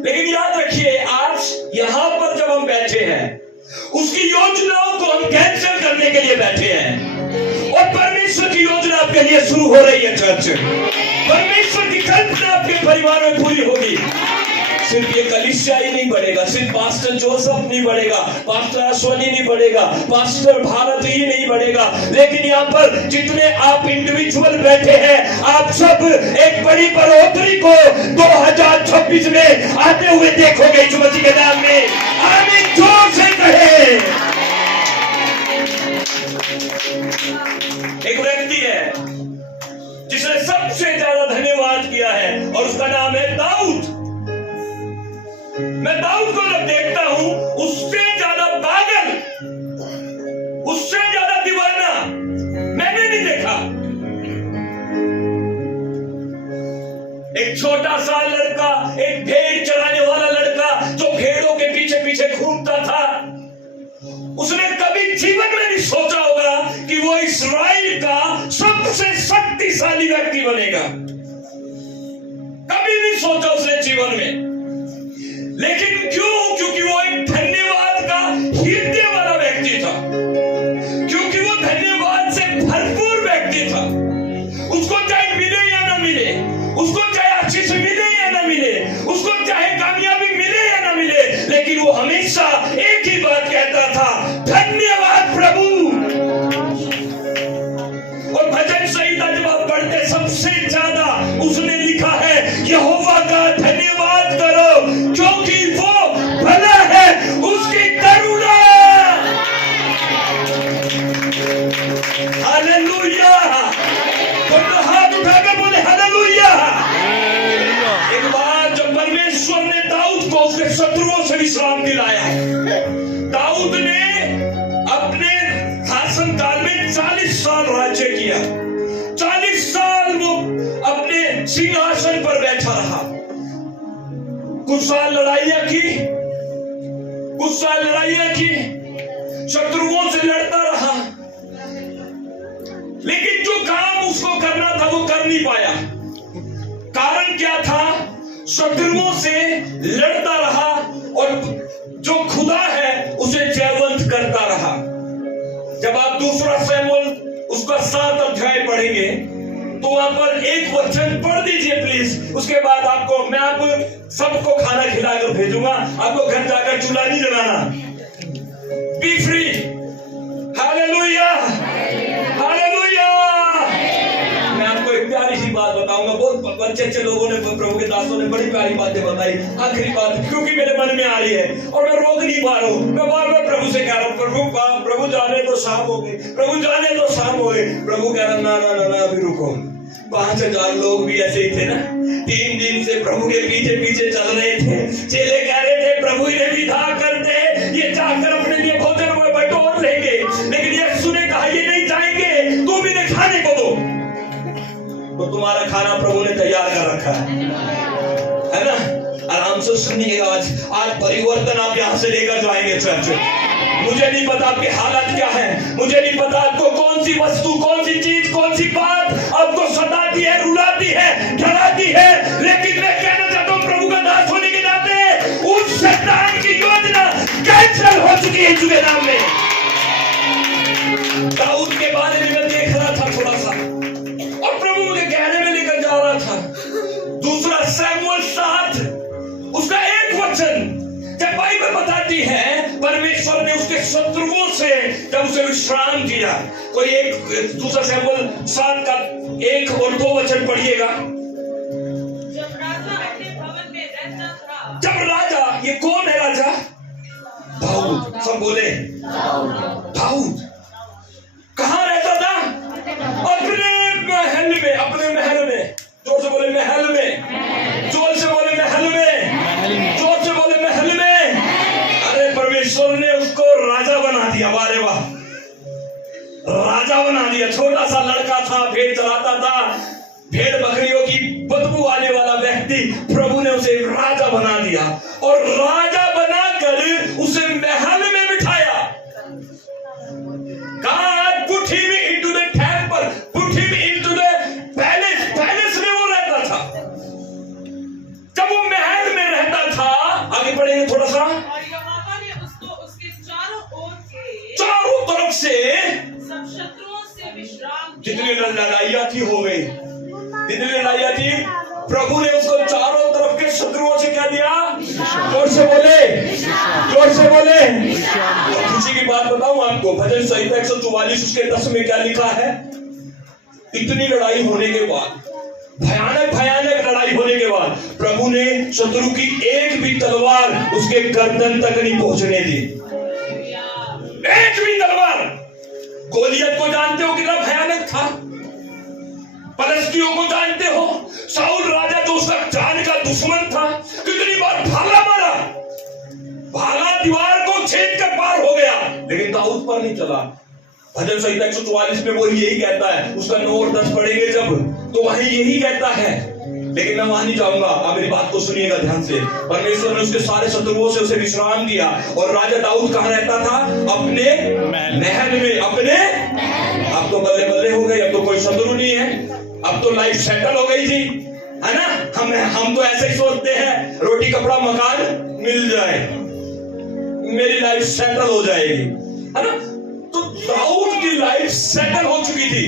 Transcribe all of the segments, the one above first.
लेकिन याद रखिए, आज यहां पर जब हम बैठे हैं, उसकी योजनाओं को हम कैंसिल करने के लिए बैठे हैं और परमेश्वर की योजना आपके लिए शुरू हो रही है। चर्च, परमेश्वर की कल्पना आपके परिवार में पूरी होगी। सिर्फ ये कलीसिया ही नहीं बढ़ेगा, सिर्फ पास्टर जोसेफ नहीं बढ़ेगा, पास्टर अश्वनी नहीं बढ़ेगा, पास्टर भारत ही नहीं बढ़ेगा, लेकिन यहाँ पर जितने आप इंडिविजुअल बैठे हैं, आप सब एक बड़ी बढ़ोतरी को 2026 में आते हुए देखोगे यीशु मसीह के नाम में। आमीन, जोर से कहे। एक व्यक्ति है जिसने सबसे ज्यादा धन्यवाद किया है और उसका नाम है दाऊद। मैं दाऊद को जब देखता हूं, उससे ज्यादा पागल, उससे ज्यादा दीवाना मैंने नहीं देखा। एक छोटा सा लड़का, एक भेड़ चराने वाला लड़का जो भेड़ों के पीछे पीछे घूमता था, उसने कभी जीवन में नहीं सोचा होगा कि वो इस्राएल का सबसे शक्तिशाली व्यक्ति बनेगा। कभी नहीं सोचा उसने जीवन में। लेकिन क्यों? क्योंकि वो एक धन्यवाद का हृदय वाला व्यक्ति था, क्योंकि वो धन्यवाद से भरपूर व्यक्ति था। उसको चाहे मिले या ना मिले, उसको चाहे आशीष मिले या ना मिले, उसको चाहे कामयाबी मिले या ना मिले, लेकिन वो हमेशा एक ही बात कहता था, धन्यवाद प्रभु। और भजन संहिता जब आप पढ़ते, सबसे ज्यादा उसने लिखा है, यहोवा का धन्यवाद करो क्योंकि वो भला है, उसकी करुणा। हालेलुया। तो हाथ उठाकर बोले हालेलुया। एक बार जब परमेश्वर ने दाऊद को उसके शत्रुओं से विश्राम दिलाया, दाऊद ने अपने शासन काल में 40 साल राज्य किया। 40 साल वो अपने सिंहासन पर बैठा रहा। कुछ साल लड़ाइयां की, कुछ साल लड़ाइयां की, शत्रुओं से लड़ता रहा, लेकिन जो काम उसको करना था वो कर नहीं पाया। कारण क्या था? शत्रुओं से लड़ता रहा और जो खुदा है उसे जयवंत करता रहा। जब आप दूसरा शमूएल उसका 7 अध्याय पढ़ेंगे तो वहां पर एक वचन पढ़ दीजिए प्लीज। उसके बाद मैं आप सबको खाना खिलाकर भेजूंगा, आपको घर जाकर चूल्हा नहीं जलाना। B free. Hallelujah, hallelujah. मैं आपको एक प्यारी सी बात बताऊंगा। बहुत अच्छे लोगों ने, प्रभु के दासों ने बड़ी प्यारी बातें बताई। आखिरी बात क्योंकि मेरे मन में आ रही है और मैं रोक नहीं पा रहा हूं। मैं बार बार प्रभु से कह रहा हूं, प्रभु जाने तो शाम हो गई, प्रभु जाने तो शाम हो गई। प्रभु कह रहा ना ना ना ना, अभी रुको। 5000 लोग भी ऐसे ही थे ना, 3 दिन से प्रभु के पीछे पीछे चल रहे थे। चेले कह रहे थे प्रभु इन्हें विदा कर दे, ये जाकर अपने लिए भोजन में बटोर लेंगे, लेकिन यीशु ने कहा ये नहीं जाएंगे, तुम इन्हें खाने को दो। तो तुम्हारा खाना प्रभु ने तैयार कर रखा है ना। आराम से सुनिएगा। आज परिवर्तन आप यहां से लेकर जाएंगे चर्च। मुझे नहीं पता आपकी हालत क्या है, मुझे नहीं पता आपको कौन सी वस्तु, कौन सी चीज, कौन सी बात आपको सताती है, रुलाती है, डराती है, लेकिन मैं कहना चाहता हूं प्रभु का दास होने के नाते उस शैतान की योजना कैंसिल हो चुकी है यीशु के नाम में। दाऊद के बारे में मैं देख रहा था थोड़ा सा और प्रभु मुझे कहने में लेकर जा रहा था। दूसरा शमूएल 7 उसका एक वचन जब बाइबल बताती है, परमेश्वर ने उसके शत्रुओं से जब उसे विश्राम दिया। कोई एक दूसरा शमूएल 7 का 1 और 2 वचन पढ़िएगा। जब राजा अपने भवन में रहता था, जब राजा, ये कौन है राजा? दाऊद। सब बोले दाऊद। कहां रहता था? अपने महल में, अपने महल में। जोर से बोले महल में, जोर से बोले महल में, जोर से बोले महल में। अरे परमेश्वर ने उसको राजा बना दिया। वारे वाह, राजा बना दिया। छोटा सा लड़का था, भेड़ चलाता था, भेड़ बकरियों की बदबू आने वाला व्यक्ति, प्रभु ने उसे राजा बना दिया और राजा बनाकर उसे महल में बिठाया। God put him into the temple, put him into the palace, palace में वो रहता था। जब वो महल में रहता था आगे बढ़ेंगे थोड़ा सा। और यहोवा ने उसको उसके चारों तरफ से सब शत्रुओं से विश्राम दिया। जितनी लड़ाइयाँ थी हो गई, जितनी लड़ाइयाँ थी, प्रभु ने उसको चारों तरफ के शत्रुओं से क्या दिया? जोर से बोले, जोर से बोले। किसी की बात बताऊं आपको, भजन संहिता 144 उसके 10 में क्या लिखा है? इतनी लड़ाई होने के बाद, भयानक भयानक लड़ाई होने के बाद, प्रभु ने शत्रु की एक भी तलवार उसके गर्दन तक नहीं पहुंचने दी। एक भी तलवार। गोलियत को जानते हो कितना भयानक था? फलस्तियों को जानते हो? शाऊल राजा जो उसका जान का दुश्मन था, कितनी बार भाला मारा, भाला दीवार को छेद कर पार हो गया, लेकिन दाऊद पर नहीं चला। भजन संहिता 144 में वो यही कहता है, उसका 9 और 10 पढ़ेंगे जब, तो वहीं यही कहता है। लेकिन मैं वहां नहीं जाऊंगा, आप मेरी बात को सुनिएगा ध्यान से। परमेश्वर ने उसके सारे शत्रुओं से उसे विश्राम दिया। और राजा दाऊद कहां रहता था? अपने महल में, अपने। अब तो बल्ले बल्ले हो गई, अब तो कोई शत्रु नहीं है, अब तो लाइफ सेटल हो गई थी, है ना? हम तो ऐसे ही सोचते हैं, रोटी कपड़ा मकान मिल जाए, मेरी लाइफ सेटल हो जाएगी, है ना? तो दाऊद की लाइफ सेटल हो चुकी थी,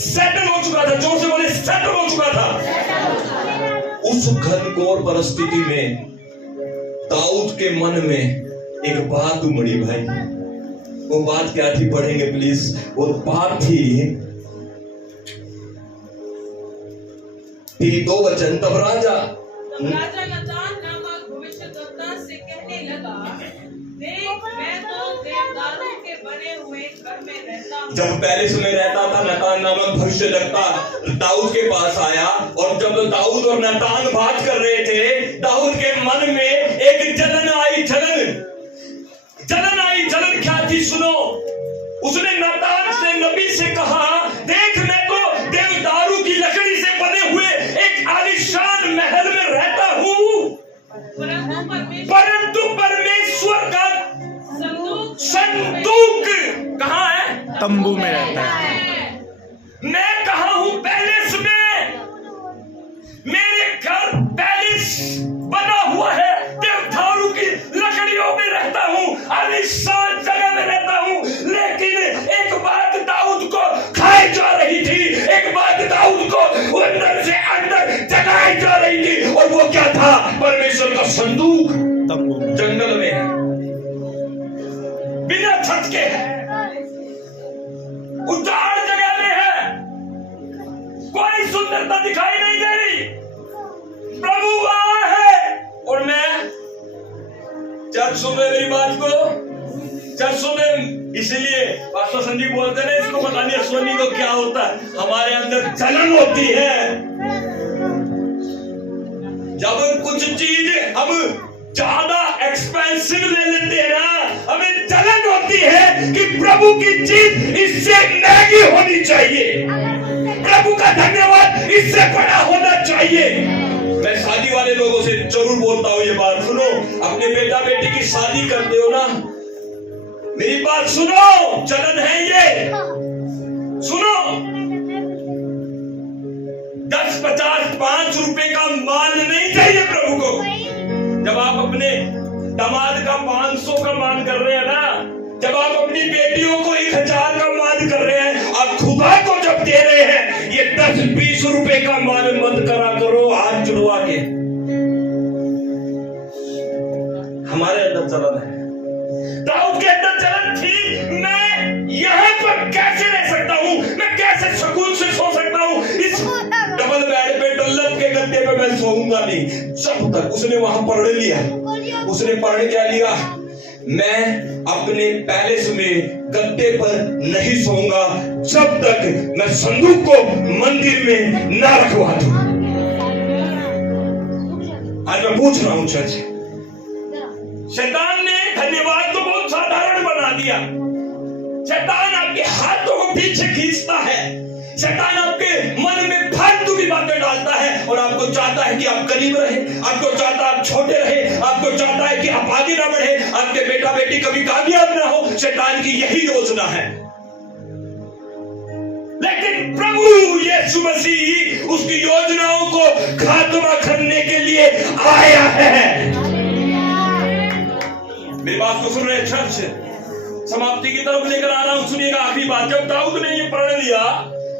सेटल हो चुका था। जोर से बोले, सेटल हो चुका था। उस घनघोर परिस्थिति में दाऊद के मन में एक बात उमड़ी भाई। वो बात क्या थी? पढ़ेंगे प्लीज। वो बात थी, 2 वचन। तब राजा नतान नामक भविष्यद्वक्ता से कहने लगा, देख मैं तो देवदारों के बने हुए घर में रहता हूँ। जब पैलेस में रहता था, नतान नामक भविष्यद्वक्ता दाऊद के पास आया, और जब दाऊद और नतान बात कर रहे थे, दाऊद के मन में एक जलन आई। जलन आई। जलन क्या थी? सुनो। उसने नतान से, नबी से कहा, देख मैं तो देवदारू की लकड़ी से बने हुए एक आलीशान महल में रहता हूँ, परंतु परमेश्वर का संदूक कहाँ है? तंबू में रहता है। मैं कहाँ हूँ? पैलेस में। मेरे घर पैलेस बना हुआ है, देवदारू की लकड़ियों में रहता हूँ, आलीशान जगह में रहता हूँ। लेकिन एक बात दाऊद को खाई जा रही थी, एक बात दाऊद को अंदर से अंदर जगाई जा रही थी, और वो क्या था? परमेश्वर का संदूक तंबू में, जंगल में है, बिना छत के है, उजाड़ जगह में है, कोई सुंदरता दिखाई नहीं दे रही। प्रभु वहां है, और मैं चर्च सुन रहे मेरी बात को, चर्च सुने। इसलिए पास्टर संदीप बोलते हैं, इसको पता नहीं सोनी को क्या होता है, हमारे अंदर जलन होती है। जब कुछ चीज हम ज्यादा एक्सपेंसिव ले लेते हैं ना, हमें जलन होती है कि प्रभु की चीज इससे महंगी होनी चाहिए, प्रभु का धन्यवाद इससे बड़ा होना चाहिए। मैं शादी वाले लोगों से जरूर बोलता हूं ये बात, सुनो। अपने बेटा बेटी की शादी करते हो ना, मेरी बात सुनो, जलन है ये, सुनो। 10, 50, 5 रुपए का मान नहीं चाहिए प्रभु को। जब आप अपने दामाद का 500 का मान कर रहे हैं ना, जब आप अपनी बेटियों को 1000 का मान कर रहे हैं, आप खुदा को जब दे रहे हैं, ये 10-20 रुपए का मान मत करा करो हाथ जुड़वा के। हमारे अंदर जलन है, दाऊद के अंदर जलन थी। मैं यहाँ पर कैसे रह सकता हूँ, मैं कैसे सुकून से सो सकता हूँ, इस डबल बेड पे, डल्लब के गद्दे पे मैं सोऊंगा नहीं। जब तक उसने वहां पढ़ लिया, उसने पढ़ क्या लिया? मैं अपने पैलेस में गद्दे पर नहीं सोऊंगा जब तक मैं संदूक को मंदिर में ना रखवा दूं। आज मैं पूछ रहा हूं चर्च, शैतान ने धन्यवाद को बहुत साधारण बना दिया। शैतान आपके हाथों को पीछे खींचता है, शैतान आपके मन में फालतू की बातें डालता है, और आपको चाहता है कि आप गरीब रहे, आपको चाहता है आप छोटे रहे, आपको चाहता है कि आप आगे ना बढ़े, आपके बेटा बेटी कभी कामयाब ना हो। शैतान की यही योजना है। लेकिन प्रभु यीशु मसीह उसकी योजनाओं को खात्मा करने के लिए आया है। सुन रहे चर्च, समाप्ति की तरफ लेकर आ रहा हूं, सुनिएगा आखिरी बात। जब दाऊद ने ये प्रण लिया,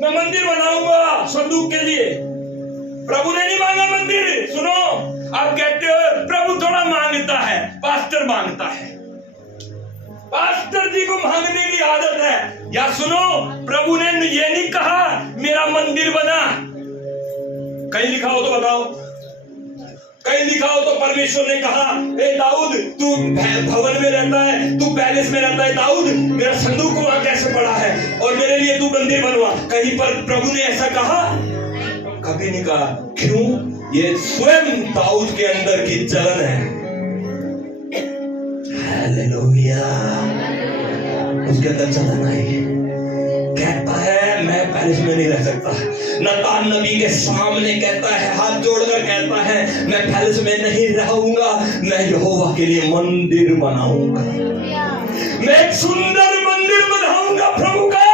मैं मंदिर बनाऊंगा संदूक के लिए, प्रभु ने नहीं मांगा मंदिर। सुनो, आप कहते हो प्रभु थोड़ा मांगता है, पास्टर मांगता है, पास्टर जी को मांगने की आदत है। या सुनो, प्रभु ने ये नहीं कहा मेरा मंदिर बना। कहीं लिखा हो तो बताओ, कहीं लिखा हो तो परमेश्वर ने कहा ए दाऊद तू भवन में रहता है, तू पैलेस में रहता है, दाऊद मेरा संदूक वहां कैसे पड़ा है और मेरे लिए तू मंदिर बनवा। कहीं पर प्रभु ने ऐसा कहा? कभी नहीं कहा। क्यों? ये स्वयं दाऊद के अंदर की जलन है। हालेलुया। उसके अंदर जलन आई, कहता है मैं पैलेस में नहीं रह सकता। नतान नबी के सामने कहता है, हाथ जोड़कर कहता है मैं पैलेस में नहीं रहूंगा, मैं यहोवा के लिए मंदिर बनाऊंगा, मैं एक सुंदर मंदिर बनाऊंगा प्रभु का।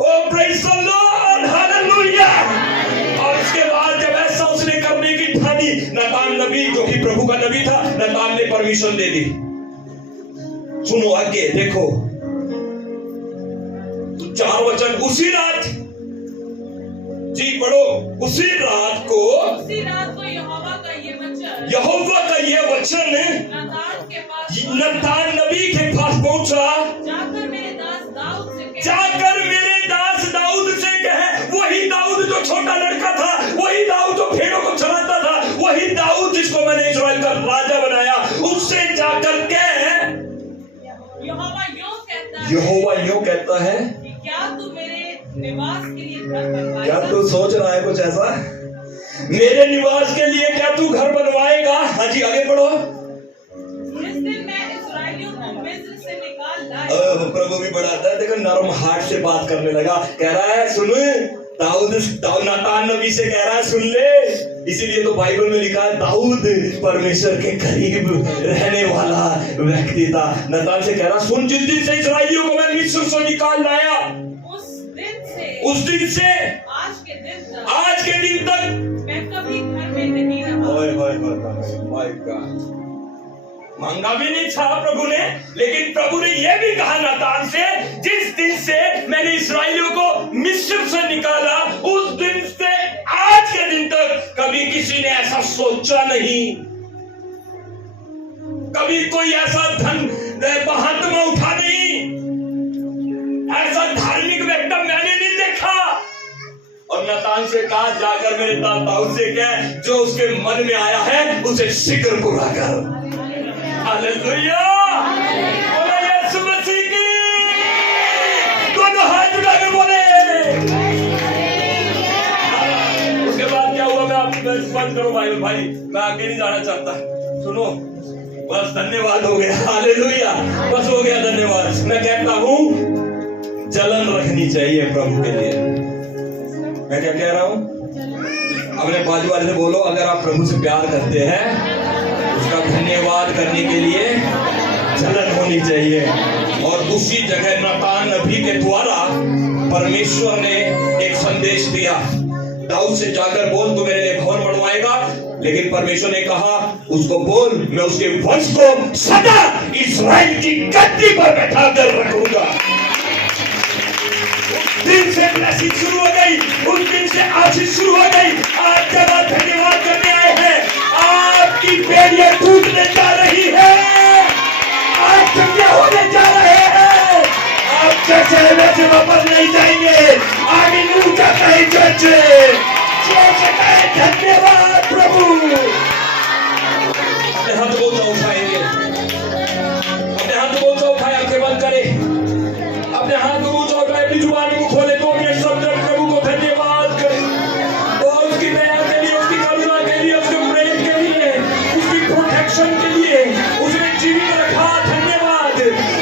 ओ प्रेज़ द लॉर्ड, हालेलुया। और इसके बाद जब ऐसा उसने करने की ठानी, नतान नबी जो कि प्रभु का नबी था, नतान ने परमिशन दे दी। सुनो आगे देखो, 4 वचन। उसी रात, जी पढ़ो, उसी रात को यहोवा का ये वचन, यहोवा का ये वचन नतान नबी के पास पहुंचा। जाकर मेरे दास दाऊद से कह, जाकर मेरे दास दाऊद से कहे। वही दाऊद जो छोटा लड़का था, वही दाऊद जो भेड़ों को चलाता था, वही दाऊद जिसको मैंने इस्राएल का राजा बनाया, उससे जाकर कह। यहोवा यूं कहता है, क्या तू मेरे निवास के लिए घर बनवाएगा? क्या तू सोच रहा है कुछ ऐसा? मेरे निवास के लिए क्या तू घर बनवाएगा? हाँ जी आगे बढ़ो। जिस दिन मैं इस्राएलियों को मिस्र से निकाल लाया। प्रभु भी बढ़ाता है, देखो नरम हार्ट से बात करने लगा। कह रहा है सुन, दाऊद नतान नबी से कह रहा है सुन ले। इसीलिए तो बाइबल में लिखा है दाऊद परमेश्वर के करीब रहने वाला व्यक्ति था। नतान से कह रहा सुन, जिस दिन से इस्राएलियों को मैं मिस्र से निकाल लाया, उस दिन से आज के दिन तक मैं कभी घर में नहीं रहा। My God. मांगा भी नहीं था प्रभु ने, लेकिन प्रभु ने यह भी कहा नातान से, जिस दिन से मैंने इस्राएलियों को मिस्र से निकाला, उस दिन से आज के दिन तक कभी किसी ने ऐसा सोचा नहीं, कभी कोई ऐसा धन महात्मा उठा नहीं, ऐसा धार्मिक व्यक्ति मैंने नहीं देखा। और नतान से कहा जाकर मेरे दाऊद से कह, जो उसके मन में आया है उसे शीघ्र पूरा कर। हालेलुया, बोले यीशु मसीह की। दोनों हाथ उठा के बोले। उसके बाद क्या हुआ? मैं आपको बंद करो भाई, मैं आगे नहीं जाना चाहता। सुनो, बस धन्यवाद हो गया। हालेलुया, बस हो गया, धन्यवाद। मैं कहता हूं जलन रखनी चाहिए प्रभु के लिए। मैं क्या कह रहा हूं? अपने बाजू वाले से बोलो, अगर आप प्रभु से प्यार करते हैं, उसका धन्यवाद करने के लिए जलन होनी चाहिए। और उसी जगह नतान नबी के द्वारा परमेश्वर ने एक संदेश दिया, दाऊद से जाकर बोल तू मेरे लिए भवन बनवाएगा। लेकिन परमेश्वर ने कहा उसको बोल, मैं उसके वंश को सदा इस्राएल की गद्दी पर बैठा कर रखूंगा। दिन से ब्लेसिंग शुरू हो गई, उस दिन से आशीष शुरू हो गई। आज जब आप धन्यवाद करने आए हैं, आपकी बेड़ियां टूटने जा रही है, आज चंगे होने जा रहे हैं। आप चर्चे से वापस नहीं जाएंगे, आगे नहीं जाता है चर्चे। धन्यवाद प्रभु। अपने हाथ को उठाएंगे, अपने हाथ को उठाए, आंखें बंद करें, अपने हाथ को उठाए, अपनी जुबान को खोले, 2 मिनट सब प्रभु को धन्यवाद करें। और उसकी दया के लिए, उसकी करुणा के लिए, उसके प्रेम के लिए, उसकी प्रोटेक्शन के लिए, उसने जीवित रखा। धन्यवाद।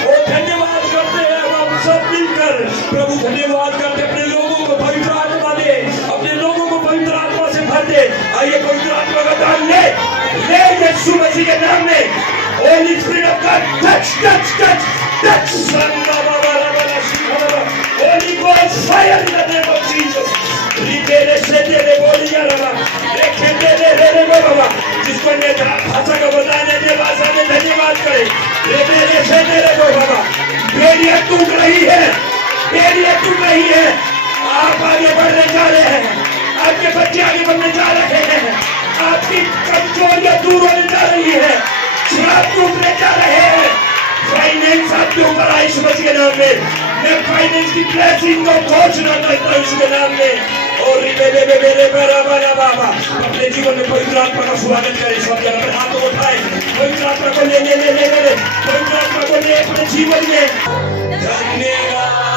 और धन्यवाद करते हैं हम सब मिलकर। प्रभु धन्यवाद करते, अपने लोगों को पवित्र आत्मा दे, अपने लोगों को पवित्र आत्मा से भर दे। आइए पवित्र आत्मा का दान ले यीशु मसीह के नाम में। Holy Spirit of God, touch, touch, touch, touch. Holy Ghost, fire in the name of Jesus. जिसको भाषा का बताने के भाषा में धन्यवाद करें। टूट रही है, बेड़ियां टूट रही है। आप आगे बढ़ने जा रहे हैं, आपके बच्चे आगे बढ़ने जा रहे हैं, आपकी कमजोरियां दूर होने जा रही है, श्राप टूटने जा रहे हैं। फाइनेंस आपके ऊपर आई यीशु के नाम में। मैं फाइनेंस की ब्लेसिंग को घोषणा करता हूं यीशु के नाम में। और अपने जीवन में पवित्र आत्मा का स्वागत करें। सब जगह पर हाथों को उठाए, पवित्र आत्मा को ले पवित्र आत्मा को ले अपने जीवन में। धन्यवाद